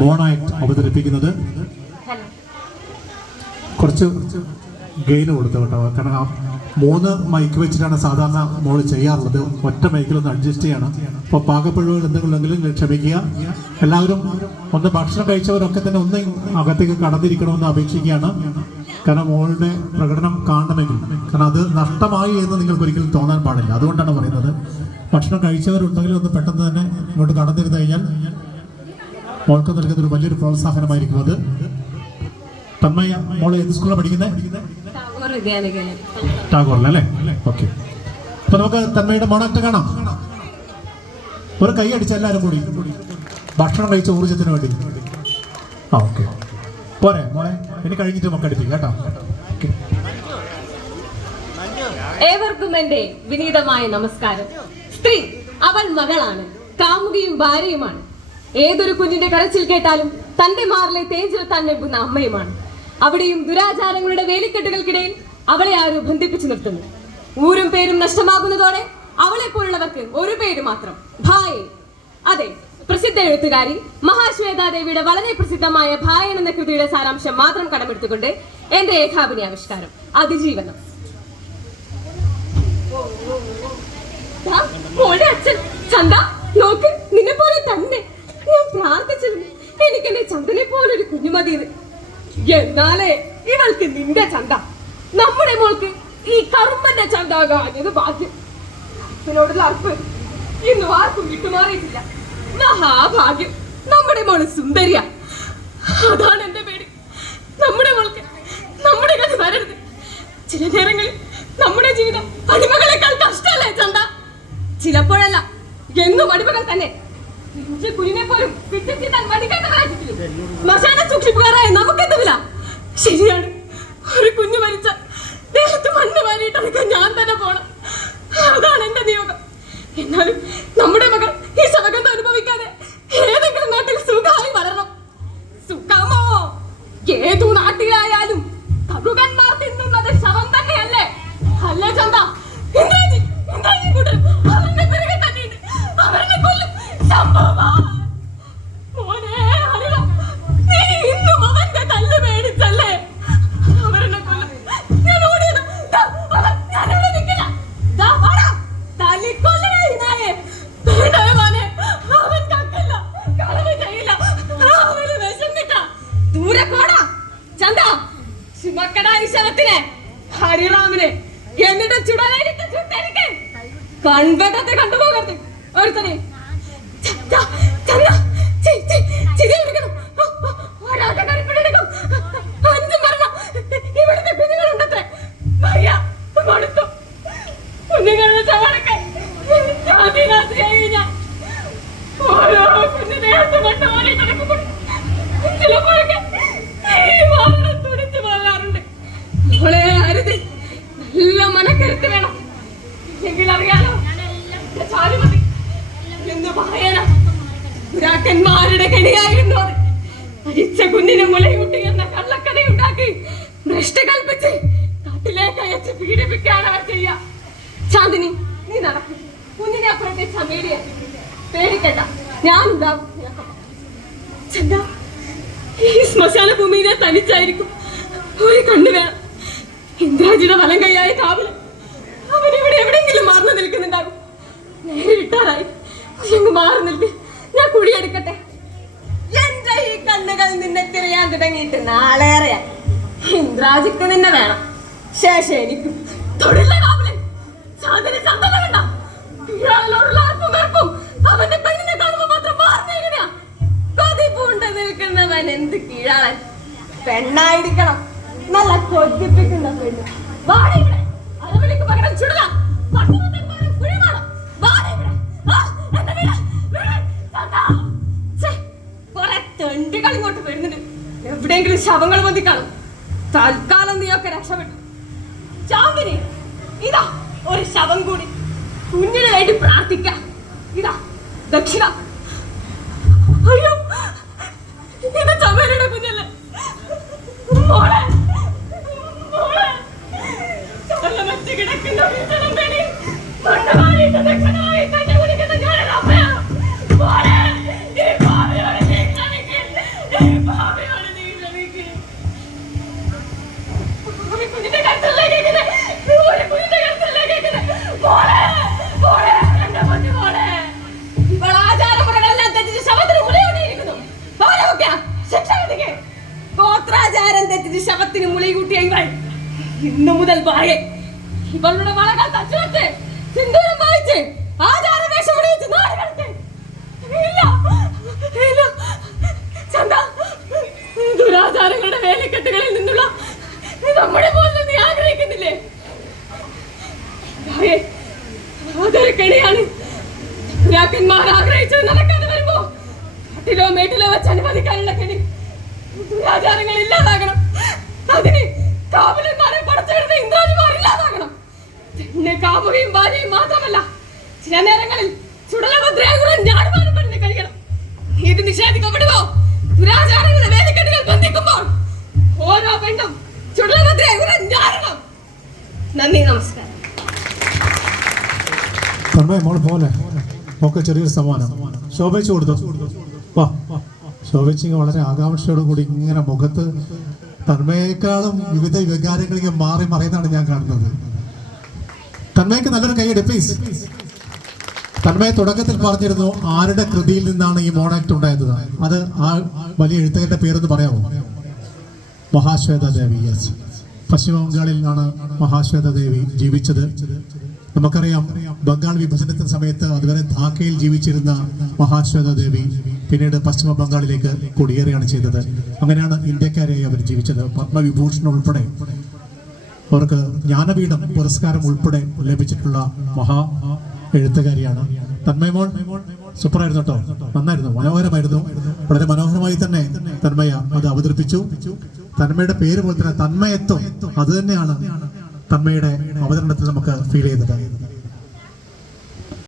ബോണായിട്ട് അവതരിപ്പിക്കുന്നത് കുറച്ച് ഗെയിൻ കൊടുത്തു കേട്ടോ. കാരണം ആ 3 മൈക്ക് വെച്ചിട്ടാണ് സാധാരണ മോള് ചെയ്യാറുള്ളത്. ഒറ്റ മൈക്കിലൊന്ന് അഡ്ജസ്റ്റ് ചെയ്യണം. അപ്പോൾ പാകപ്പിഴവുകൾ എന്തെങ്കിലും ഉണ്ടെങ്കിലും ക്ഷമിക്കുക. എല്ലാവരും ഒന്ന് ഭക്ഷണം കഴിച്ചവരൊക്കെ തന്നെ ഒന്ന് അകത്തേക്ക് കടന്നിരിക്കണമെന്ന് അപേക്ഷിക്കുകയാണ്. കാരണം മോളുടെ പ്രകടനം കാണണമെങ്കിൽ, കാരണം അത് നഷ്ടമായി എന്ന് നിങ്ങൾക്ക് ഒരിക്കലും തോന്നാൻ പാടില്ല. അതുകൊണ്ടാണ് പറയുന്നത്. ഭക്ഷണം കഴിച്ചവരുണ്ടെങ്കിലും ഒന്ന് പെട്ടെന്ന് തന്നെ ഇങ്ങോട്ട് കടന്നിരുന്നു കഴിഞ്ഞാൽ മോൾക്ക് നൽകുന്നൊരു വലിയൊരു പ്രോത്സാഹനമായിരിക്കും അത്. തന്മയ മോളെ ഏത് സ്കൂളിലാണ് പഠിക്കുന്നത്? ടാഗോറിലല്ലേ? ഓക്കെ. അപ്പൊ നമുക്ക് തന്മയുടെ മോണാക്ട് കാണാം. ഒരു കൈ അടിച്ച എല്ലാവരും കൂടി ഭക്ഷണം കഴിച്ച ഊർജത്തിന് വേണ്ടി. ആ ഓക്കെ, പോരെ മോളെ, ഇനി കഴിഞ്ഞിട്ട് നമുക്ക് അടിപ്പിക്കാം കേട്ടോ. ഏവർക്കും എന്റെ വിനീതമായ നമസ്കാരം. സ്ത്രീ അവൾ മകളാണ്, കാമുകിയും ഭാര്യയുമാണ്. ഏതൊരു കുഞ്ഞിന്റെ കരച്ചിൽ കേട്ടാലും തന്റെ മാറിലെ തേഞ്ചിലെത്താൻ വെമ്പുന്ന അമ്മയുമാണ്. അവിടെയും ദുരാചാരങ്ങളുടെ വേലിക്കെട്ടുകൾക്കിടയിൽ അവളെ ആരോ ബന്ധിപ്പിച്ചു നിർത്തുന്നു. ഊരും പേരും നഷ്ടമാകുന്നതോടെ അവളെ പോലുള്ളവർക്ക് ഒരു പേര് മാത്രം, ഭായ. അതെ, പ്രസിദ്ധ എഴുത്തുകാരി മഹാശ്വേതാദേവിയുടെ വളരെ പ്രസിദ്ധമായ ഭായൻ എന്ന കൃതിയുടെ സാരാംശം മാത്രം കടമെടുത്തുകൊണ്ട് എന്റെ ഏകാഭിനയ ആവിഷ്കാരം അതിജീവനം. അച്ഛൻ ചന്ത നോക്ക്, നിന്നെ പോലെ തന്നെ ഞാൻ പ്രാർത്ഥിച്ചിരുന്നു. എനിക്ക് എന്റെ ചന്തനെ പോലൊരു കുഞ്ഞുമതിയത്. എന്നാലേ ഇവൾക്ക് നിന്റെ ചന്ത, നമ്മുടെ മോൾക്ക് ഈ കറുമ്പന്റെ ചന്താകാഞ്ഞത് ഭാഗ്യം. അച്ഛനോടുള്ള അർപ്പ് ഇന്നും ആർക്കും വിട്ടുമാറിയിട്ടില്ല. മഹാഭാഗ്യം. നമ്മുടെ മോള് സുന്ദരിയ. അതാണ് എന്റെ പേടി. നമ്മുടെ മോൾക്ക് നമ്മുടെ കഥ വരരുത്. ചില നേരങ്ങളിൽ നമ്മുടെ ജീവിതം അടിമകളെക്കാൾ കഷ്ടല്ലേ ചന്ത? ചിലപ്പോഴല്ല, എന്നും അടിമകൾ തന്നെ. കുഞ്ഞിനെ പോലും ശ്മശാന സൂക്ഷിപ്പുകാരായ നമുക്കെന്തുമില്ല. ശരിയാണ്, ഒരു കുഞ്ഞു മരിച്ച ദേഹത്ത് മണ്ണ് വാരിയിട്ടടക്കാൻ ഞാൻ തന്നെ പോണം. അതാണ് എന്റെ നിയോഗം. എന്നാലും നമ്മുടെ മകൾ ഈ ശവഗന്ധം അനുഭവിക്കാതെ ഏതെങ്കിലും നാട്ടിൽ സുഖമായി വളരണം. സുഖമോ? ഏതു നാട്ടിലായാലും കറുകന്മാർ തിന്നുന്നത് ശവം തന്നെയല്ലേ? അല്ലേ ചന്ത? ഇന്ദ്രാജി കൂട്ടരും അവരുടെ പിറകെ തന്നെയുണ്ട്. അവരുടെ കൊല്ലും. മോനെ ഹരിത, നീ ഇന്നും അവന്റെ തല്ല് മേടിച്ചല്ലേ? അവരുടെ കൊല്ലും. ഞാൻ ഓടിയത് ഞാനിവിടെ നിൽക്കില്ല. അവൻ കക്കില്ല, കളവ് ചെയ്യില്ല, അവന് വിശന്നിട്ട ദൂരെ പോടാ ചന്ത. ചുമക്കടായി ശവത്തിനെ, ഹരിറാമിനെ, എന്നിട്ട് ചുടലേക്ക് ചുട്ടരിക്കേ. കൺവെട്ടത്തെ കണ്ടുപോകരുത് ഒരുത്തനെ. കുഞ്ഞുങ്ങളുടെ ചവടക്കെ ഓരോ കുഞ്ഞിനെടുത്ത് കൊണ്ടുപോലെ കിടക്കുമ്പോൾ ചിലപ്പോഴൊക്കെ തുടിച്ചു പോകാറുണ്ട്. അവളെ അരുത്, നല്ല മനക്കരുത്ത് വേണം. എങ്കിൽ അറിയാലോ, ചാരുമതി എന്ന് പറയണ പുരാക്കന്മാരുടെ കെണിയായിരുന്നു അത്. അരിച്ച കുഞ്ഞിനെ മുലയൂട്ടി എന്ന കള്ളക്കഥയുണ്ടാക്കി ഭ്രഷ്ട് കൽപ്പിച്ച് കാട്ടിലേക്ക് അയച്ച് പീഡിപ്പിക്കാനാ ചെയ്യാ. ചാന്ദിനി, നീ നടക്കും. കുഞ്ഞിനെ അപ്പുറത്തെ ചമേടിയെ പേടിക്കണ്ട, ഞാനുണ്ടാവും. ചന്ത, ഈ ശ്മശാന ഭൂമിയിലെ തനിച്ചായിരിക്കും. ഒരു കണ്ണു വേണം. ഇന്ദ്രാജിയുടെ വലം കൈയായ കാവല് അവനിവിടെ എവിടെയെങ്കിലും മാറി നിൽക്കുന്നുണ്ടാകും. നേരെ ഇട്ടാറായി. അങ്ങ് മാറി നിൽക്ക്, ഞാൻ കുഴിയെടുക്കട്ടെ. എന്റെ ഈ കണ്ണുകൾ നിന്നെ തിരയാൻ തുടങ്ങിയിട്ട് നാളേറെയായി. ഇന്ദ്രാജിക്ക് നിന്നെ വേണം, ശേഷം എനിക്ക് തൊഴിലെ കാവലൻ. ചാന്ദിനി ചന്തല കണ്ട ഇയാളോടുള്ള ആർക്കും വെറുപ്പും അവന്റെ പെണ്ണിനെ കാണുമ്പോ മാത്രം മാറുന്നെങ്ങനെയാ? കൊതിപ്പൂണ്ട് നിൽക്കുന്നവൻ എന്ത് കീഴാളൻ. പെണ്ണായിരിക്കണം, നല്ല കൊതിപ്പിക്കുന്ന പെണ്ണ്. വാടി ഇവിടെ, അരവലിക്ക് പകരം ചുടല. തെണ്ടികൾ ഇങ്ങോട്ട് വരുന്നുണ്ട്. എവിടെയെങ്കിലും ശവങ്ങൾ മതി കാണും. തൽക്കാലം നീയൊക്കെ രക്ഷപ്പെട്ടു. ചാന്ദിനി, ഇതാ ഒരു ശവം കൂടി. കുഞ്ഞിന് വേണ്ടി പ്രാർത്ഥിക്കാം. ഇതാ ദക്ഷിണ. അയ്യോ, ഇത് ചമേരയുടെ കുഞ്ഞല്ലേ? മോളെ, മോളെ, വെച്ച് കിടക്കുന്ന ദക്ഷിണായി തന്നെ കുടിക്കുന്ന ഞാനൊരു അമ്മയാണ്. മോളെ, ഈ ഭാവിയോട് ഈ ഭാവിയോട് നീ ക്ഷമിക്ക്. ഭാവി കുഞ്ഞിന്റെ കരുത്തല്ലേ കേൾക്കുന്നെ? ഒരു കുഞ്ഞിന്റെ കരുത്തല്ലേ കേൾക്കുന്നെ? മോളെ, മോളെ, എന്റെ പൊന്നു മോളെ. ഇവൾ ആചാരമുറകളെല്ലാം തെറ്റിച്ച് ശവത്തിന് മുലയൂട്ടിയിരിക്കുന്നു. അവരൊക്കെ ശിക്ഷ വിധിക്ക്. ഗോത്രാചാരം തെറ്റിച്ച് ശവത്തിന് മുലയൂട്ടിയ ഇവൾ ഇന്നു മുതൽ ഭാര്യ. ഇവളുടെ വളകൾ തച്ചുവെച്ച് സിന്ദൂരം വായിച്ച് ആചാരവേഷം അണിയിച്ച് നാട് കടത്ത്. ഇല്ല, ഇല്ല. ചന്ത, ദുരാചാരങ്ങളുടെ വേലിക്കെട്ടുകളിൽ നിന്നുള്ള നമ്മുടെ പോലെ നീ ആഗ്രഹിക്കുന്നില്ലേ? ഭാര്യേ, അതൊരു കെണിയാണ്. രാക്കന്മാർ ആഗ്രഹിച്ചത് നടക്കാതെ വരുമ്പോ കാട്ടിലോ മേട്ടിലോ വെച്ച് അനുവദിക്കാനുള്ള കെണി. ദുരാചാരങ്ങൾ ഇല്ലാതാകണം. അതിന് കാവലന്മാരെ പടച്ചെടുത്ത ഇന്ദ്രാജിമാർ ഇല്ലാതാകണം. എന്നെ കാമുകയും ഭാര്യയും മാത്രമല്ല, ചില നേരങ്ങളിൽ ചുടലഭദ്രയാകുവാൻ ഞാനുമാനും പെണ്ണിനെ കഴിയണം. ഇത് നിഷേധിക്കപ്പെടുമോ? ദുരാചാരങ്ങളുടെ വേലിക്കെട്ടുകൾ ബന്ധിക്കുമ്പോൾ ഓരോ പെണ്ണും ചുടലഭദ്രയാകുവാൻ ഞാനണം. നന്ദി, നമസ്കാരം. തന്മയ മോൾ പോലെ ഒക്കെ ചെറിയൊരു സമ്മാനം ശോഭിച്ചു കൊടുത്തു. വാ, ശോഭിച്ചിങ് വളരെ ആകാംക്ഷയോടു കൂടി ഇങ്ങനെ മുഖത്ത് തന്മയേക്കാളും വിവിധ വികാരങ്ങളിങ്ങനെ മാറി മറയുന്നതാണ് ഞാൻ കാണുന്നത്. തന്മയ്ക്ക് നല്ലൊരു കൈയ്യടി പ്ലീസ്. തന്മയ തുടക്കത്തിൽ പറഞ്ഞിരുന്നു ആരുടെ കൃതിയിൽ നിന്നാണ് ഈ മോണാക്ട് ഉണ്ടായത്. അത് ആ വലിയ എഴുത്തുകാരുടെ പേരൊന്ന് പറയാമോ? മഹാശ്വേത ദേവി. യെസ്, പശ്ചിമ ബംഗാളിലാണ് മഹാശ്വേത ദേവി ജീവിച്ചത്. നമുക്കറിയാം, ബംഗാൾ വിഭജനത്തിന് സമയത്ത് അതുവരെ ധാക്കയിൽ ജീവിച്ചിരുന്ന മഹാശ്വേത ദേവി പിന്നീട് പശ്ചിമ ബംഗാളിലേക്ക് കുടിയേറുകയാണ് ചെയ്തത്. അങ്ങനെയാണ് ഇന്ത്യക്കാരായി അവർ ജീവിച്ചത്. പത്മവിഭൂഷൺ ഉൾപ്പെടെ അവർക്ക് ജ്ഞാനപീഠം പുരസ്കാരം ഉൾപ്പെടെ ലഭിച്ചിട്ടുള്ള മഹാ എഴുത്തുകാരിയാണ് തന്മയമോൾ. സൂപ്പറായിരുന്നു കേട്ടോ, നന്നായിരുന്നു, മനോഹരമായിരുന്നു. വളരെ മനോഹരമായി തന്നെ തന്മയ അത് അവതരിപ്പിച്ചു. തന്മയുടെ പേര് പോലെ തന്നെ തന്മയത്വം അത് തന്നെയാണ് തന്മയുടെ അവതരണത്തിൽ നമുക്ക് ഫീൽ ചെയ്തത്.